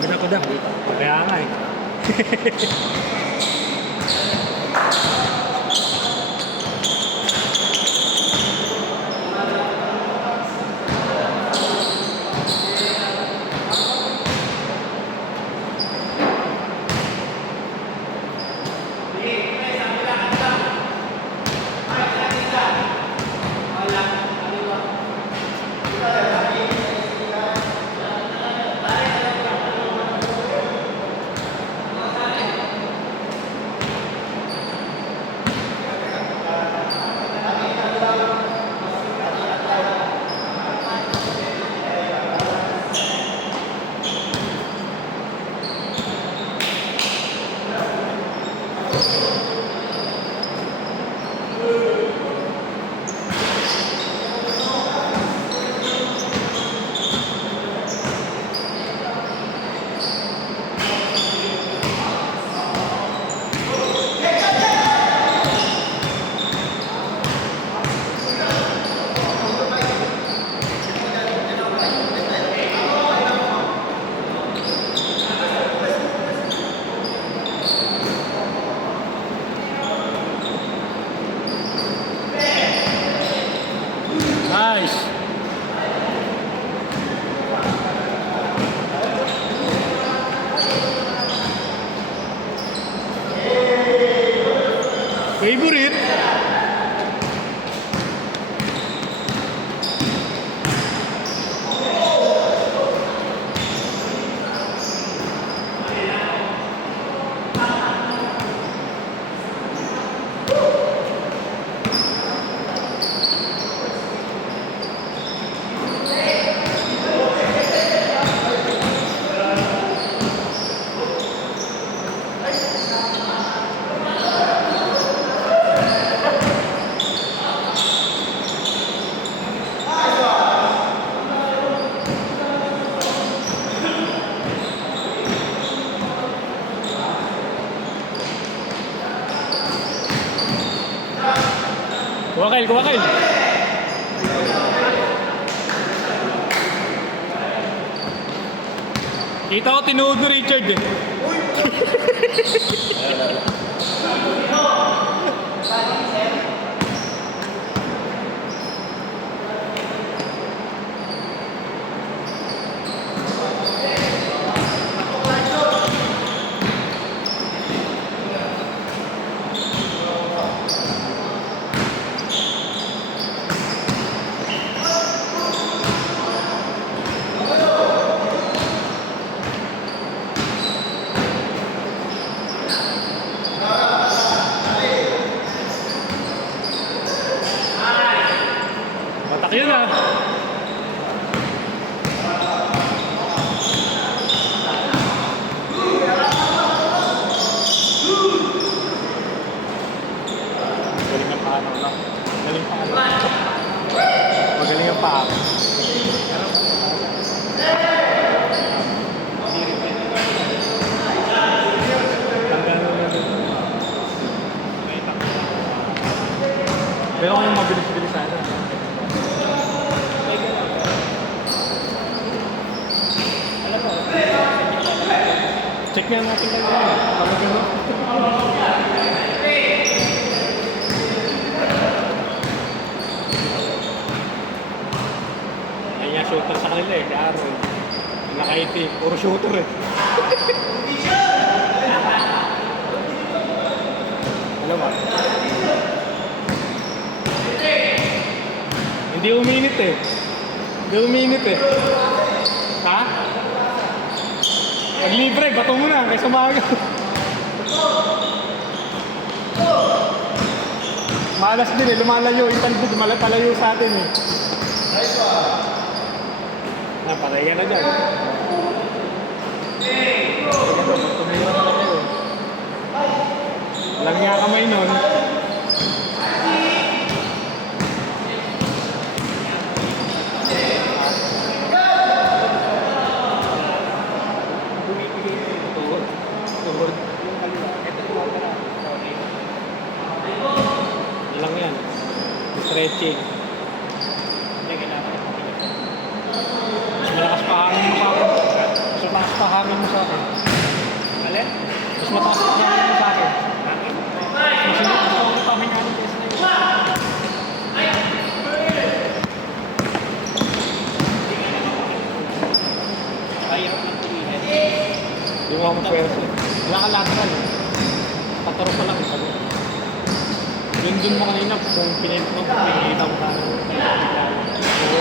Gina ko dah. Kaya nga eh. Nice. Favorite. Kuwakail, kuwakail. Kita ko tinuod ni Richard eh. Matak yun ah. Magaling ang paano lang. Magaling paano. Magaling ang paano. Pero kung mabilis-bilis sana. Check na natin lang yun. Pag gano'n. Ay nga shooter sa kanila eh. Kaya araw eh. Naka-80. Puro shooter eh. Alam mo? Hindi uminit eh. Hindi uminit eh. Ha? Libre, bato mo na, kaysa maaga. Malas din eh, lumalayo. Italbog, malatalayo sa atin eh. Patay ka na dyan. Tumira na kayo eh. Walang nga kamay nun. Stretching. Hindi, kailangan ng pakinig. Mas malakas pa hangin mo sa akin. Mas mataas pa hangin mo sa akin. Alin? Mas mataas pa hangin mo sa akin. Hangin? Mas gusto ko pahinga ng test na yun. Ayaw ng tulihan. Hindi mo ako pwersa. Wala ka lateral eh. Pataro pa lang eh. Sabi. Yun dun mo kanina kung pinita mo tayo. Oo.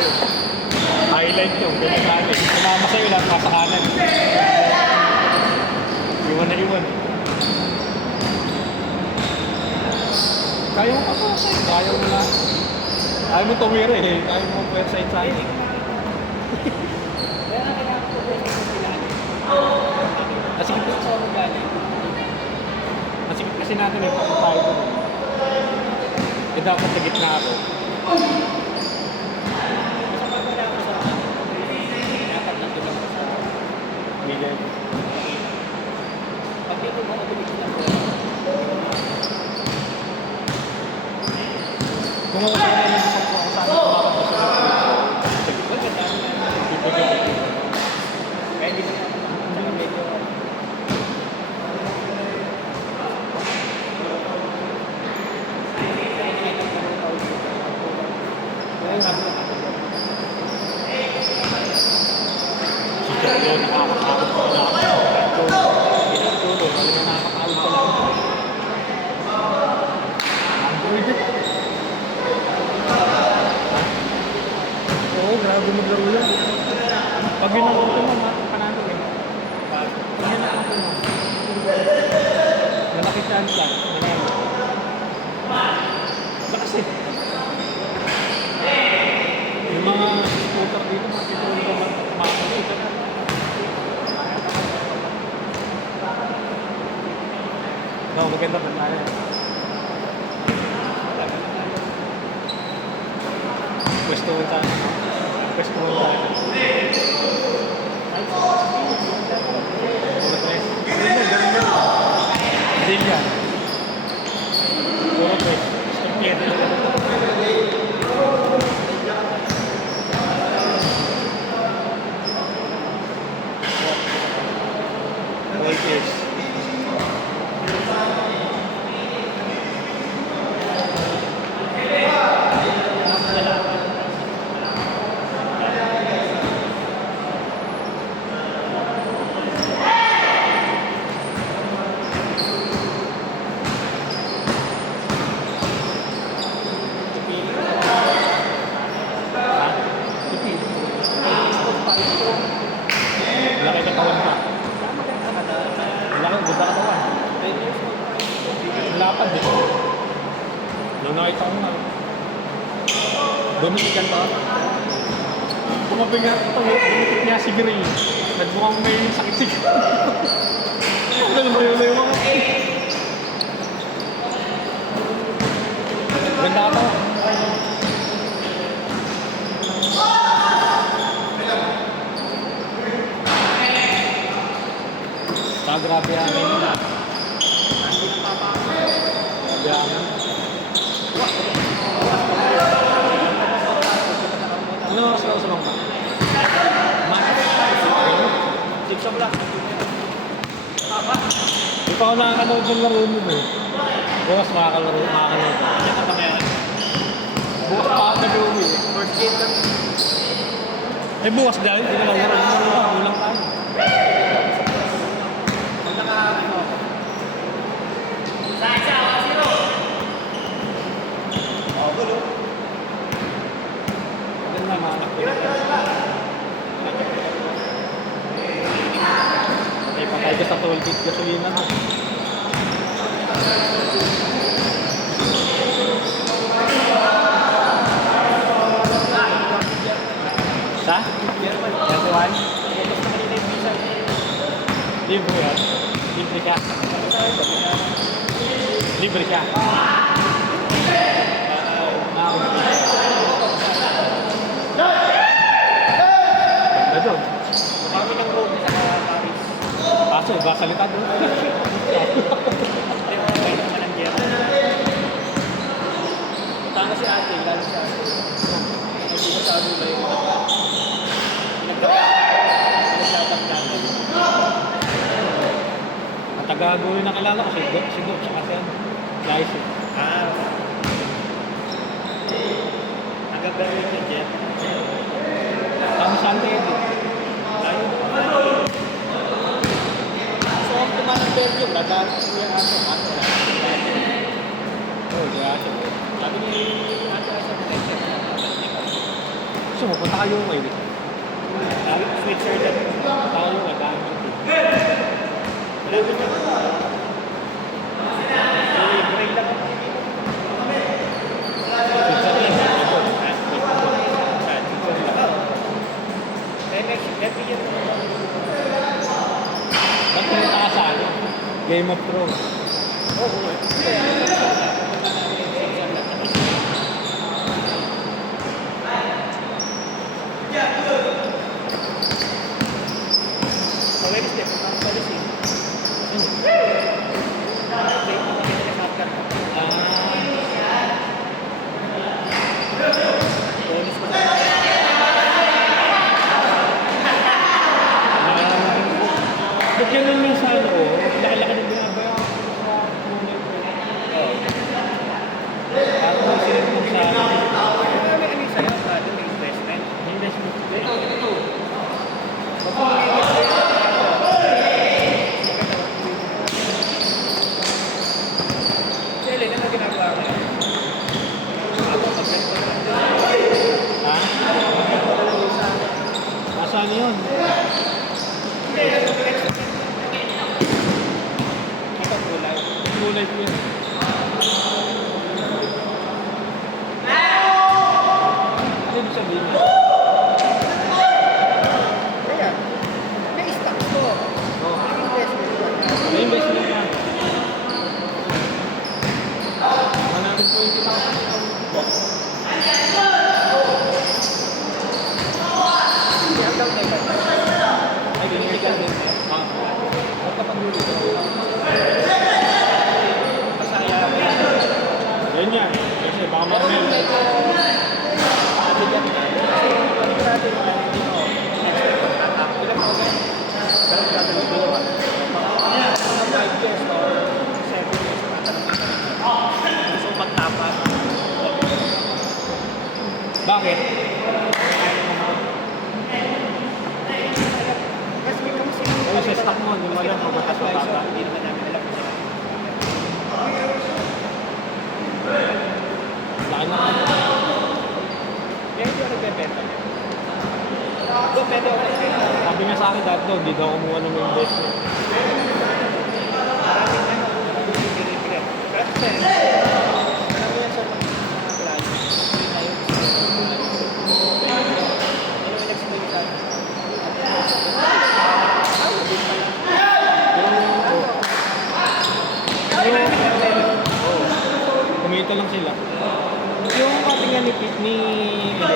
Highlight yun. Ganun natin. Sumama sa'yo lahat nasa kanan. Iwan na iwan eh. Kaya mo pa sa'yo. Kaya mo na. Kaya mo tumira eh. Kaya mo pwersa yun sa'yo. Kaya nga kailangan ko ba yung kailangan? Kasi Ako sa ako galing. masikip kasi natin eh. Pag tayo doon. Eh dapat sa gitna ako. Sa pagkala ako sa akin, dapat nandun ako sa Miguel. pag dito mo abilis na ko. Kung ako sa'yo na gusto ko ako sana kumakapos sa Huwag ka dami na. Kaya hindi na ako medyo Si Jolo, nakakakawit ko na ako. Jolo, talaga nakakakawit ko lang. Oo, grabe maglaro yan. Pag ginagawa ko mo, panalo eh. Pag ginagawa ko mo, malaki chance yan. Manalo. Lakas eh. Yung mga scooter dito, makikita ko makakawit. No, maganda ba tayo? Pwesto mo tayo. Pwesto mo tayo. Puro tres. Hindi yan. Puro tres. Stop yan. Voltage. Laki ka kawan ka. Laki, ganda ka kawan. Lapad eh. Nung nakita ko nga. Dominican ba? Tumabi nga ito, dumikit niya si Gray. Nagmukhang may sakit-sakit. Ganun ba yun na yung mga? Ganda ka kawan. Grabe hangin. Grabe hangin. Ano oras na ako sa bangka? Six o'clock. Di pa ako nakakanood ng laro mo eh. Bukas makakanood. Ano ka ba ngayon? Bukas pa ako nag-uwi eh. First game lang. Eh bukas dahil hindi na lang laro. Kulang tayo. Ay, patay ka sa toll gate gasolina na. Sa? 31? Libre yan. Libre siya. Libre siya. Ganda doon. Kami ng road sa Paris. Kaso, basalita doon. Hindi ko naman ng gera. Tama si ate, lalo si ate. Hindi ko sabi ba yung pinagdapat natin. Ang taga-gulo na kilala ko, si Doc, siya kasi ano, guys eh. Ah. Hanggang Berlin yung jet. Kami sa Antero. Ayun. So, ang tumanang Belgium, nagalit ko yung ato. Oo, grabe. Sabi ni ate sa protection. So, punta kayo ngayon. Switzerland. Punta kayo nga, dahil dito. Wala ko niya. Gray lang ako. Every year naman. Ba't pumunta ka sa ano? Game of Thrones. Oo. Sa Wednesday, ang policy. Bonus mo na. Ba't ganun yung sa ano? Laki-laki na binabayaran ko sa muna ko. Parang may sinipin sa ano. May ano yung sa'yo? May investment. Investment. Ito. Si Ellen, ano ginagawa ka? Ako, mag-rento na. Ha? Nasaan yun? Hindi, ito kulay. Kulay ko yun. Ano ibig sabihin mo? Kaya, may stocks ko. Oh, May investment ko. may investment yan. 120,000. Hindi, hanggang kailan. Ay, binibigyan din. Ah, huwag ka pag-ulit. Masaya. Yan yan. Kasi baka mamaya. Medyo, bigyan na. Kasi, panigurado yung hindi mo. Expect mo tatap. Ilan mo ba? Pero tatanong ko naman. Mga 5 years or 7 years tatanong ko naman. Gusto mo magtapat. Bakit? Kasi kung sino Kung sa stock mo, hindi mo alam kung batas advisor, matata. hindi naman namin alam kung sino. Laki na. Kaya hindi ako nagbebenta niya. Doon pwede ako nagbebenta. Sabi niya sa akin dati daw, hindi daw kumuha ng investment. Maraming ano, maraming regret. Kasi, marami yan sa mga klase. Hindi na yun. Ano yung nagsimuli sa akin? Kumita lang sila. Yung katingan ni Pero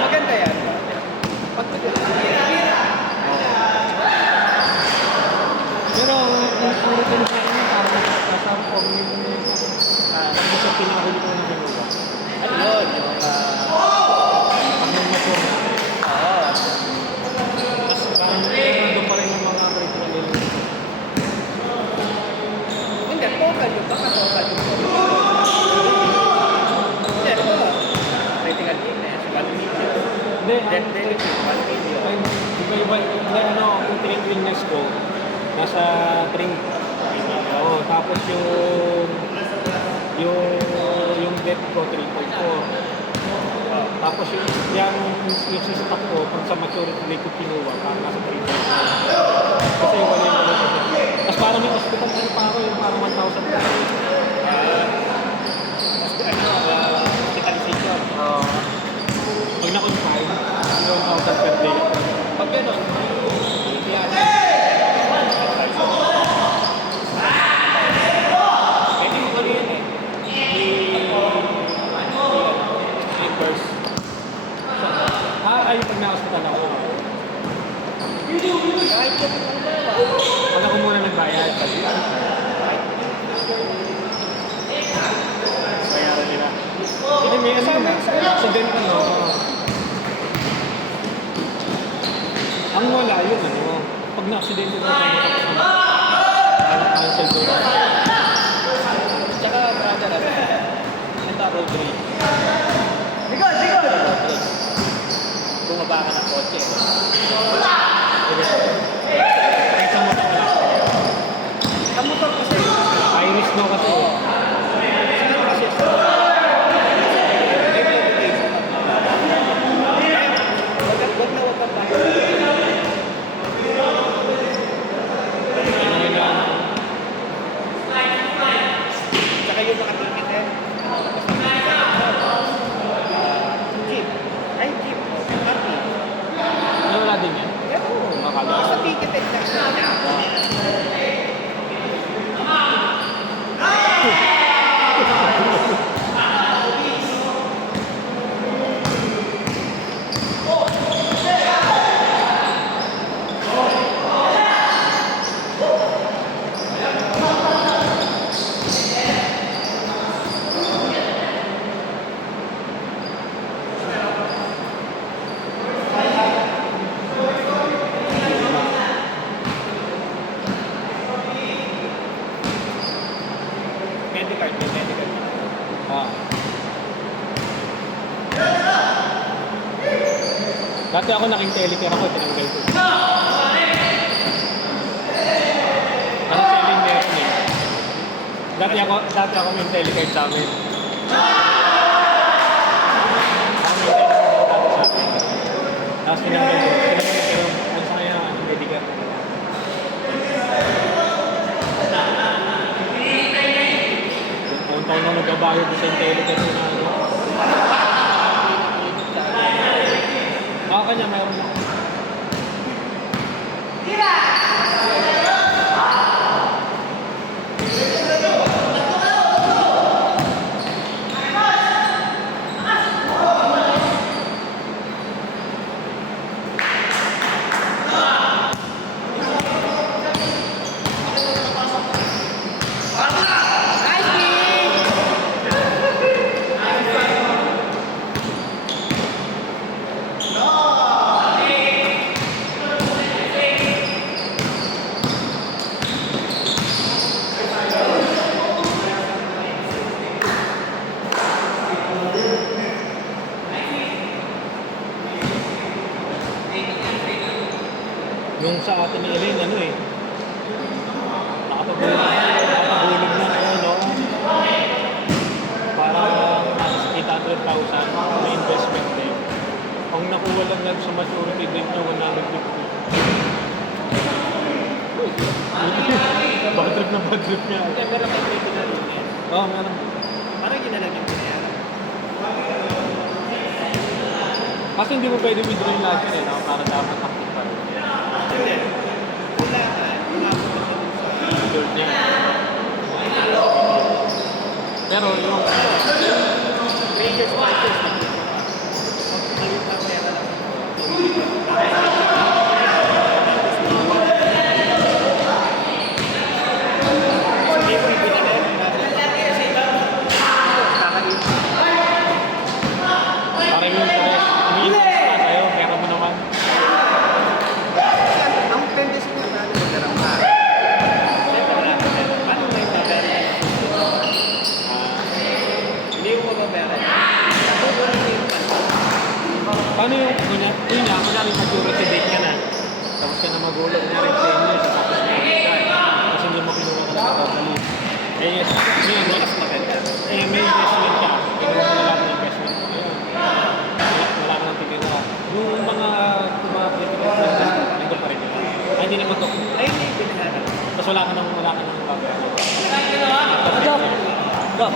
maganda yan. Pag Pero ang return sa akin parang nagsasampong yung pag sa pinakahuli ko na ginuha. ano yun? Yung, Pag nag-mature na. oo. Tapos parang nandun pa rin yung mga critical illness. Hindi, total yun. Baka total yun. Hindi, ano ba? Critical illness, 1 million. Hindi, Death benefit, 1 million. iba-iba, ano, yung critical illness ko, nasa 3. Oo, tapos yung debt ko, 3.4. Tapos yung sa stock ko, pag sa maturity rate ko kinuha, parang nasa 3.5. Kasi wala yung wala. Tapos parang may hospital na pa ako, yung parang 1,000 pa. Hospitalization. Pag na-confine, 1,000 per day. Pag gano'n, hindi yan. Pwede mo kami yun eh. Reimburse. Ay, pag na-hospital ako. Kahit yun, Pag ako muna nagbayad, bayaran nila. Ang wala yun, ano, pag na-aksidente mo sa mga cancel doon. Tsaka, brother, ito road rage. Sigod, sigod! Road rage. Bumaba ka ng kotse. Kahit sa motor wala. Sa motor kasi. High risk mo kasi. Saan kasi sa Huwag na huwag kang tayo. Ano yun na, Tsaka yung mga ticket eh. Jeep. Ay, jeep. Happy. ano wala din yan? Pero, Makakala. basta ticket eh. Medicard, may medicard. Ah. Dati ako naging telecare ako, tinanggal ko. Ano selling meron eh. Dati ako may telecare sa amin. Ako may telecare dati sa amin. Tapos tinanggal ko. Pero ang sa kanya, medicare. Kung taon na nagbabayad ko sa telecare na ano. Kanya mayroon ako. Yung sa atin ni Elaine, ano eh, nakapagulog na ngayon, no? Parang 800,000 na investment din. Ang nakuha lang lang sa maturity date na 150. Bad trip na bad trip niya. Hindi, pero may pinarong yan. Oo, meron. Parang yun na lang yung pinayaran. Kasi hindi mo pwede withdraw yung lahat yun eh, no? Para dapat active pa rin. Hindi. Kailangan, umabot na siya dun sa Withdraw niya. Pero yung Rangers Fighters na dito. Maliit na pera lang. Hindi mo yung pinagawa. Kasi kakain. parang yung interest, umiinterest pa sa'yo, kaya mo naman. Ang tendency niya na magkaroon ka. Siyempre wala ka pera. Paano may babayaran? Hindi mo mababayaran. Kukunin niyo yung pasta. Paano yung, yun nga, kunyari maturity date ka na, tapos ka na magulang, kunyari 10 years, tapos na kasi hindi mo kinuha ka na totally. Eh yes, yun, Mas maganda. eh may investment ka, kinuha mo na lahat ng investment mo. Ayun. Wala ka nang tigil ka. Yung mga critical investment, nandun pa rin yun. Ay, hindi naman to. Ay, hindi binaharap. Tapos wala ka nang babayaran. Go! Go!